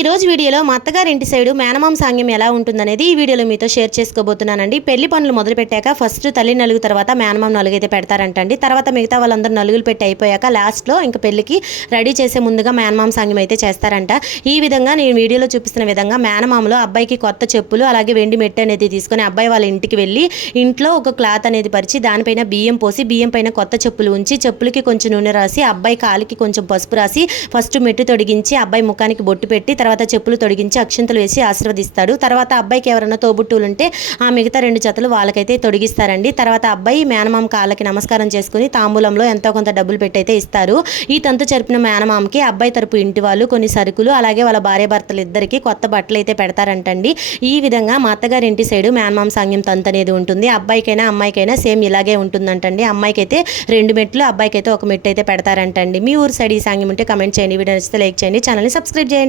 ఈ రోజు వీడియోలో మా అత్తగారింటి సైడు మేనమామ సాంగ్యం ఎలా ఉంటుందనేది ఈ వీడియోలో మీతో షేర్ చేసుకోబోతున్నానండి. పెళ్ళి పనులు మొదలు పెట్టాక ఫస్ట్ తల్లి నలుగు తర్వాత మేనమామ నలుగు అయితే పెడతారంటండి. తర్వాత మిగతా వాళ్ళందరూ నలుగులు పెట్టి అయిపోయాక లాస్ట్లో ఇంకా పెళ్ళికి రెడీ చేసే ముందుగా మేనమామ సాంగ్యం అయితే చేస్తారంట. ఈ విధంగా నేను వీడియోలో చూపిస్తున్న విధంగా మేనమామలో అబ్బాయికి కొత్త చెప్పులు అలాగే వెండి మెట్టు అనేది తీసుకొని అబ్బాయి వాళ్ళ ఇంటికి వెళ్ళి ఇంట్లో ఒక క్లాత్ అనేది పరిచి దానిపైన బియ్యం పోసి బియ్యం పైన కొత్త చెప్పులు ఉంచి చెప్పులకి కొంచెం నూనె రాసి అబ్బాయి కాలికి కొంచెం పసుపు రాసి ఫస్ట్ మెట్టు తొడిగించి అబ్బాయి ముఖానికి బొట్టు పెట్టి తర్వాత తర్వాత చెప్పులు తొడిగించి అక్షంతలు వేసి ఆశీర్వదిస్తాడు తర్వాత అబ్బాయికి ఎవరైనా తోబుట్టులుంటే ఆ మిగతా రెండు జతలు వాళ్ళకైతే తొడిగిస్తారండి. తర్వాత అబ్బాయి మేనమామ కాళ్ళకి నమస్కారం చేసుకుని తాంబూలంలో ఎంతో కొంత డబ్బులు పెట్టయితే ఇస్తారు. ఈ తంతు జరిపిన మేనమామకి అబ్బాయి తరపు ఇంటి వాళ్ళు కొన్ని సరుకులు అలాగే వాళ్ళ భార్య భర్తలు ఇద్దరికి కొత్త బట్టలు అయితే పెడతారంటండి. ఈ విధంగా మా అత్తగారి ఇంటి సైడు మేనమామ సాంగ్యం తంతు అనేది ఉంటుంది. అబ్బాయికైనా అమ్మాయికైనా సేమ్ ఇలాగే ఉంటుందంటండి. అమ్మాయికి అయితే రెండు మెట్లు అబ్బాయికి అయితే ఒక మెట్టు అయితే పెడతారంటండి. మీ ఊరు సైడ్ ఈ సాంగ్యం ఉంటే కమెంట్ చేయండి. వీడియో నచ్చితే లైక్ చేయండి. ఛానల్ని సబ్స్క్రైబ్ చేయండి.